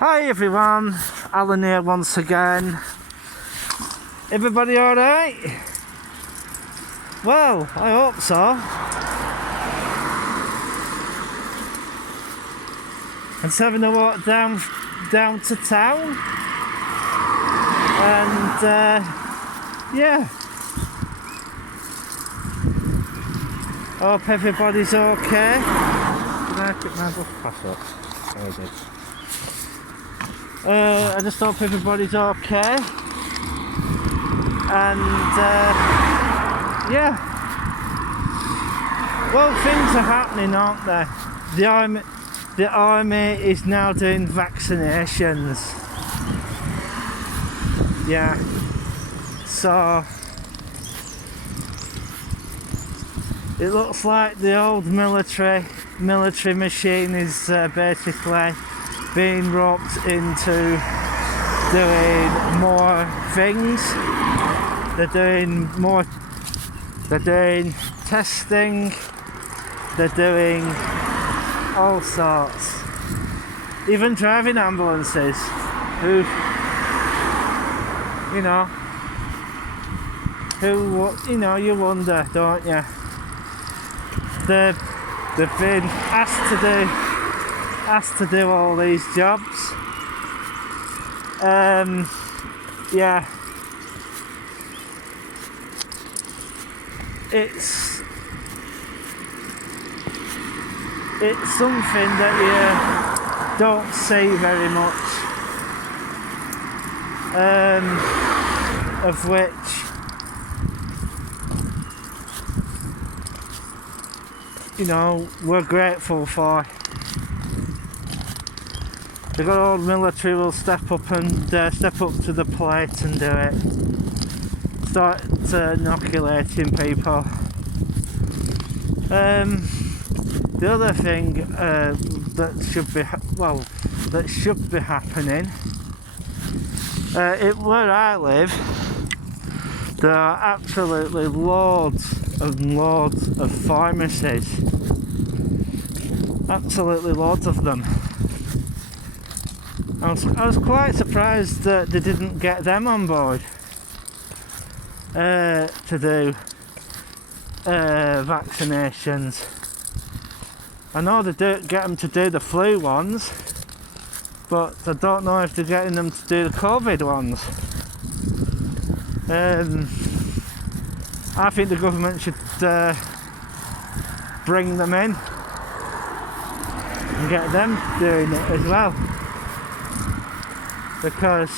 Hi everyone, Alan here once again. Everybody alright? Well, I hope so. I'm just having a walk down to town. And yeah. Hope everybody's okay. Did I get my book pass up? Oh, I did. I just hope everybody's okay, and yeah, well, things are happening, aren't they? The army is now doing vaccinations. Yeah, so it looks like the old military machine is basically being roped into doing more things. They're doing testing, they're doing all sorts. Even driving ambulances, who you wonder, don't you? They've been asked to do all these jobs. Yeah, it's something that you don't see very much, of which we're grateful for. The good old military will step up to the plate and do it. Start inoculating people. The other thing that should be happening, where I live, there are absolutely loads and loads of pharmacies. Absolutely loads of them. I was quite surprised that they didn't get them on board to do vaccinations. I know they do get them to do the flu ones, but I don't know if they're getting them to do the COVID ones. I think the government should bring them in and get them doing it as well. Because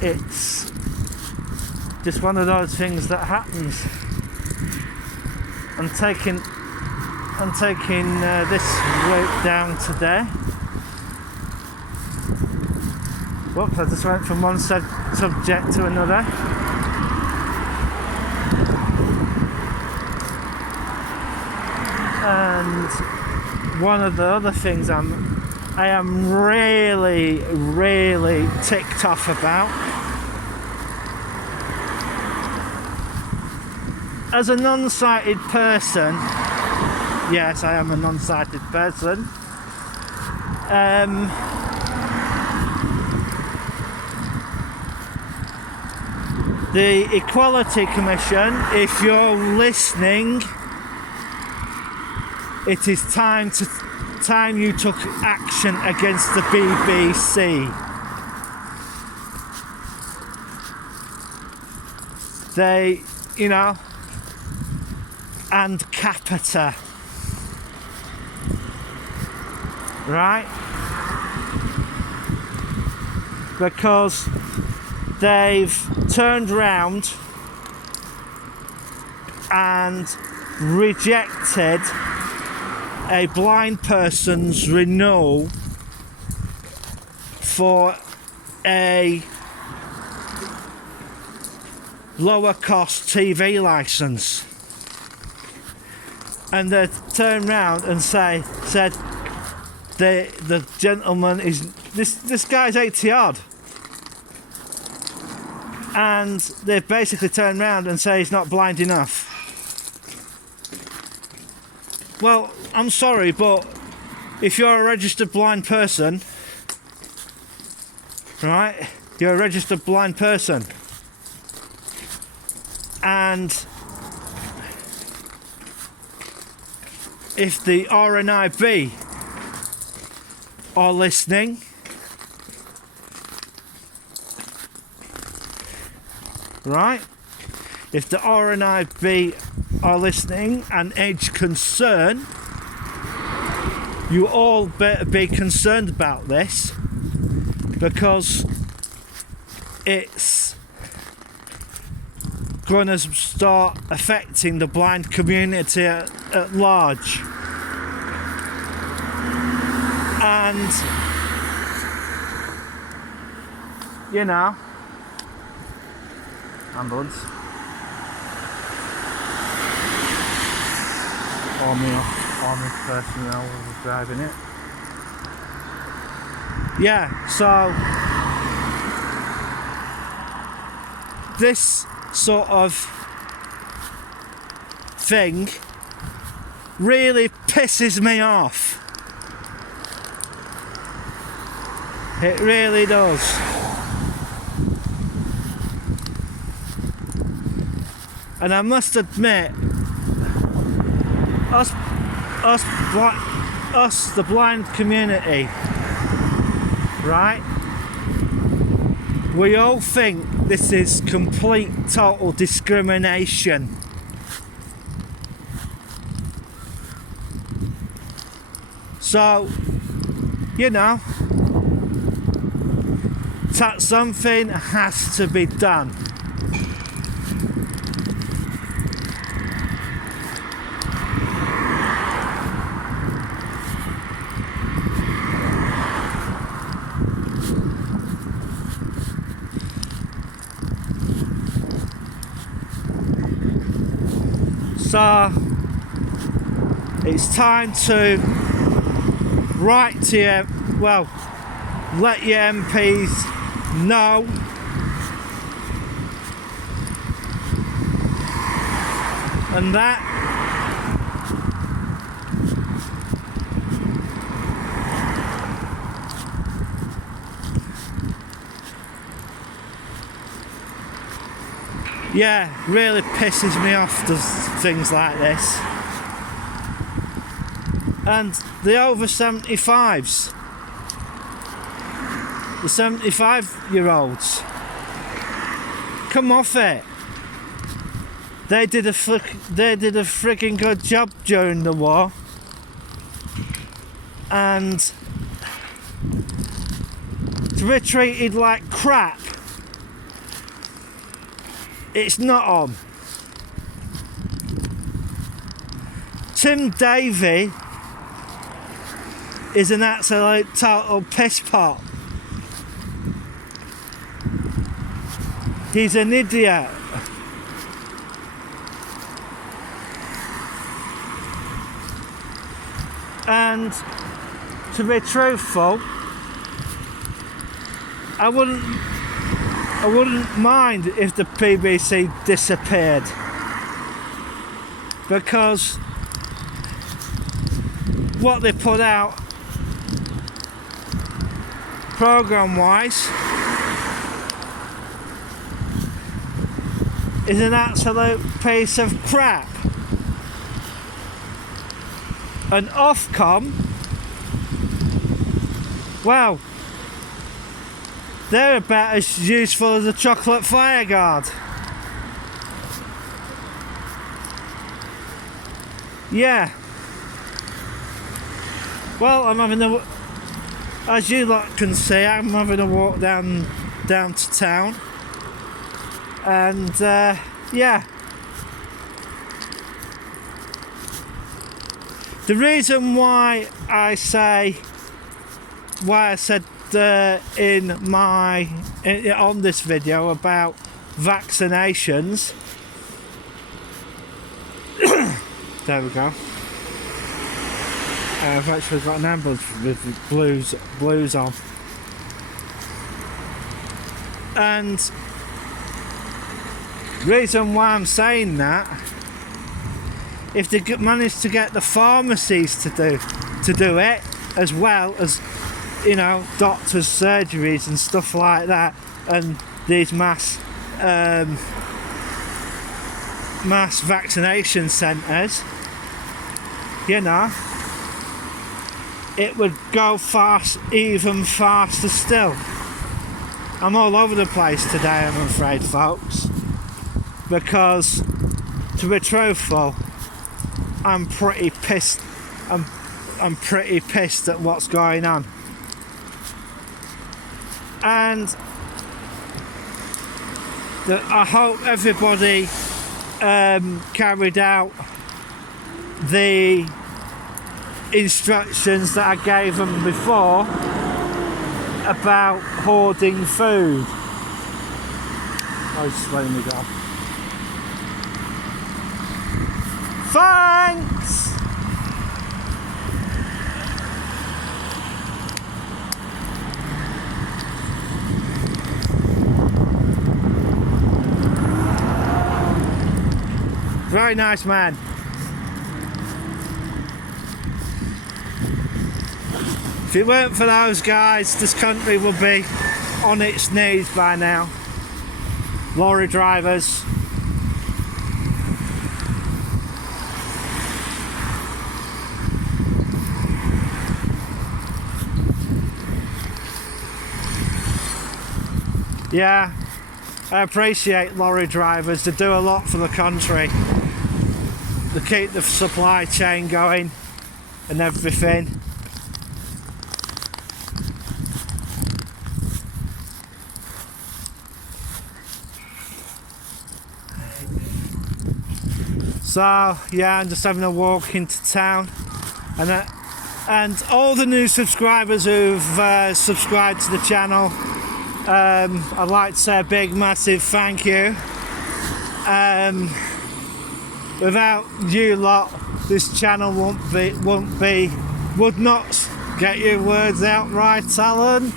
it's just one of those things that happens. I'm taking this route down today. Whoops, I just went from one subject to another. And one of the other things I am really ticked off about, as a non-sighted person, yes, I am a non-sighted person, the Equality Commission, if you're listening, it is time you took action against the BBC. They, and Capita, right? Because they've turned round and rejected a blind person's renewal for a lower cost TV license, and they turned round and said the gentleman is this guy's 80 odd, and they've basically turned round and say he's not blind enough. well, I'm sorry, but if you're a registered blind person, right? You're a registered blind person, and if the RNIB are listening, right? If the RNIB are listening and Edge Concern, you all better be concerned about this, because it's going to start affecting the blind community at large. And, you know, ambulance. Army personnel was driving it. Yeah, so this sort of thing really pisses me off. It really does. And I must admit, us, the blind community, right? We all think this is complete, total discrimination. So, you know, something has to be done. So it's time to write to your, well, let your MPs know and that. Yeah, really pisses me off, does things like this. And the over 75s, the 75-year-olds, come off it. They did a freaking good job during the war, and to be treated like crap, it's not on. Tim Davie is an absolute total piss pot. He's an idiot. And to be truthful, I wouldn't mind if the PBC disappeared, because what they put out program wise is an absolute piece of crap. And Ofcom, well, they're about as useful as a chocolate fireguard. Yeah. Well, I'm having a, as you lot can see, I'm having a walk down to town, and yeah. The reason why I said on this video about vaccinations, there we go. I've actually got an ambulance with blues on, and reason why I'm saying that if they manage to get the pharmacies to do it, as well as, you know, doctors' surgeries and stuff like that, and these mass vaccination centres, you know, it would go fast, even faster still. I'm all over the place today, I'm afraid, folks, because to be truthful, I'm pretty pissed. I'm pretty pissed at what's going on, and I hope everybody carried out the instructions that I gave them before about hoarding food. Oh, just letting me go. Thanks! Very nice man. If it weren't for those guys, this country would be on its knees by now. Lorry drivers. Yeah, I appreciate lorry drivers. They do a lot for the country. They keep the supply chain going and everything. So yeah, I'm just having a walk into town, and all the new subscribers who've subscribed to the channel, I'd like to say a big massive thank you. Without you lot, this channel would not get your words out right, Alan.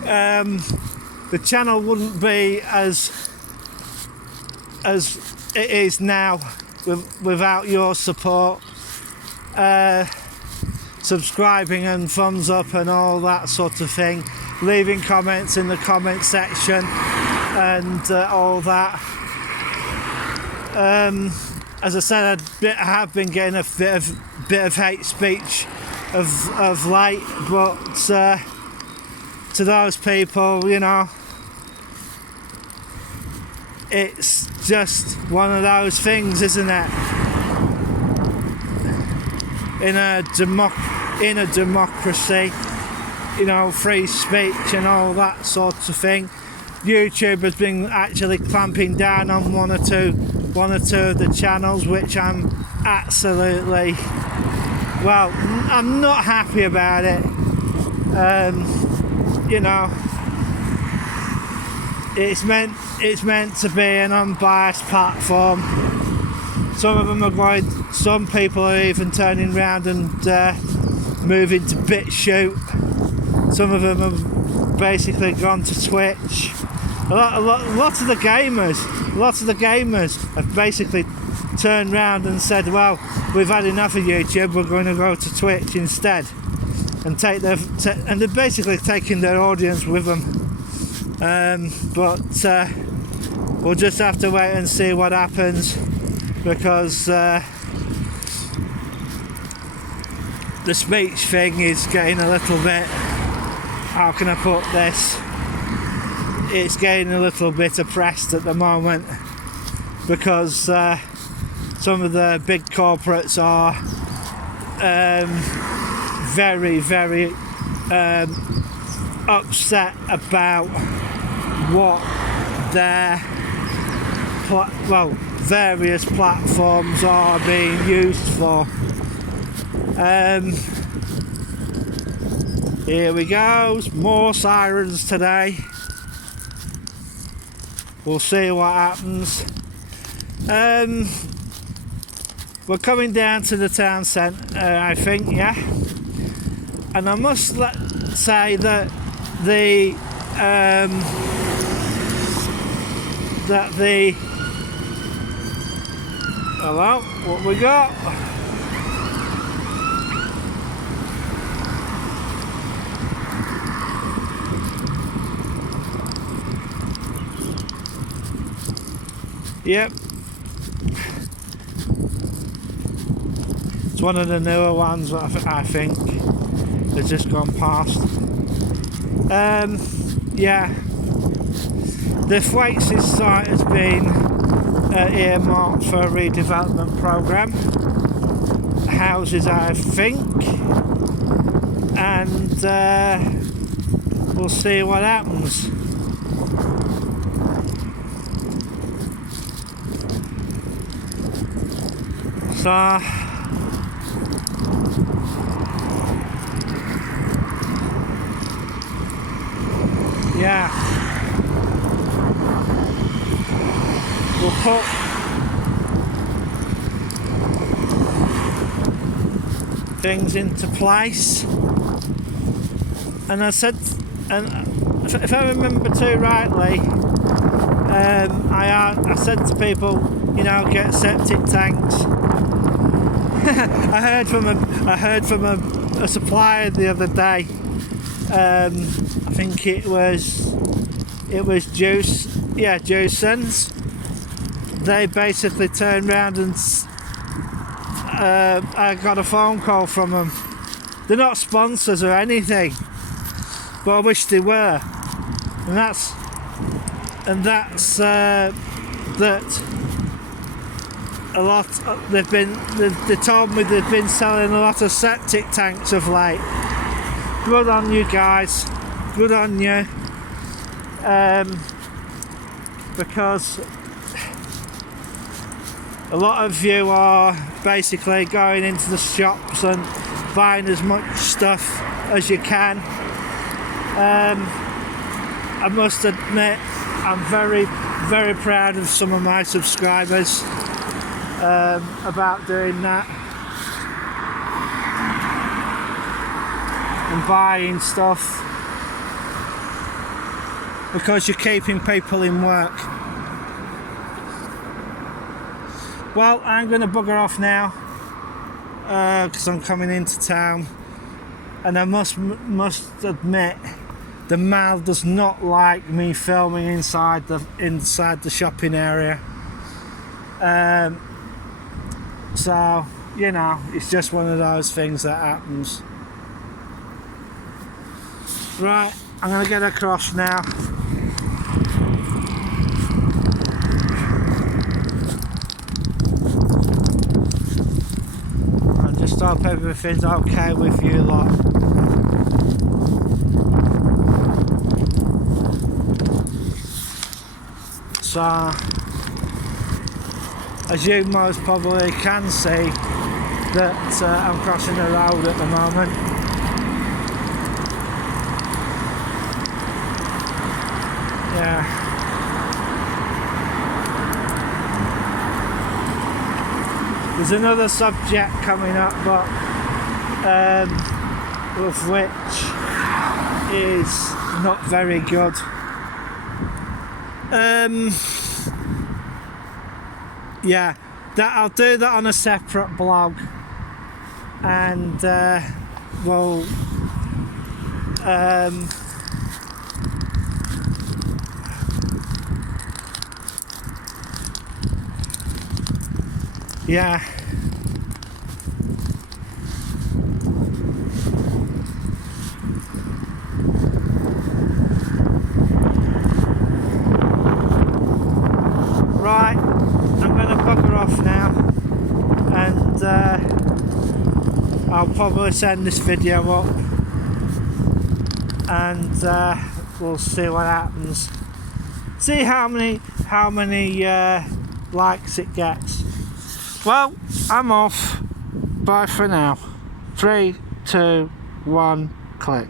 The channel wouldn't be as it is now without your support, subscribing and thumbs up and all that sort of thing, leaving comments in the comment section and all that. As I said, I have been getting a bit of hate speech of late, but to those people, you know, it's just one of those things, isn't it? In a democracy, you know, free speech and all that sort of thing. YouTube has been actually clamping down on one or two of the channels, which I'm absolutely, well, I'm not happy about it. You know, it's meant to be an unbiased platform. Some of them are going, some people are even turning around and moving to BitChute. Some of them have basically gone to Twitch. Lots of the gamers have basically turned around and said, well, we've had enough of YouTube, we're going to go to Twitch instead, and and they're basically taking their audience with them. But we'll just have to wait and see what happens, because the speech thing is getting a little bit, how can I put this, it's getting a little bit oppressed at the moment, because some of the big corporates are very, very upset about what their various platforms are being used for. Here we go, more sirens today. We'll see what happens. We're coming down to the town centre, I think, yeah. And I must say that the Hello, what we got? Yep. It's one of the newer ones that I think has just gone past. Yeah. The Thwaites' site has been earmarked for a redevelopment programme. Houses, I think. And we'll see what happens. So yeah, we'll put things into place. And I said, and if I remember too rightly, I said to people, you know, get septic tanks. I heard from a supplier the other day. I think it was Juicens. They basically turned around and I got a phone call from them. They're not sponsors or anything, but I wish they were. And that's that. A lot. They told me they've been selling a lot of septic tanks of late. Good on you guys. Good on you. Because a lot of you are basically going into the shops and buying as much stuff as you can. I must admit, I'm very, very proud of some of my subscribers about doing that and buying stuff, because you're keeping people in work. Well, I'm going to bugger off now because I'm coming into town, and I must admit the Mal does not like me filming inside the shopping area. So, you know, it's just one of those things that happens. Right, I'm going to get across now. I just hope everything's okay with you lot. So, as you most probably can see, that I'm crossing the road at the moment. Yeah. There's another subject coming up, but of which is not very good. Yeah, I'll do that on a separate blog, and we'll yeah. Right, I'm going to bugger off now, and I'll probably send this video up, and we'll see what happens. See how many likes it gets. Well, I'm off. Bye for now. 3, 2, 1, click.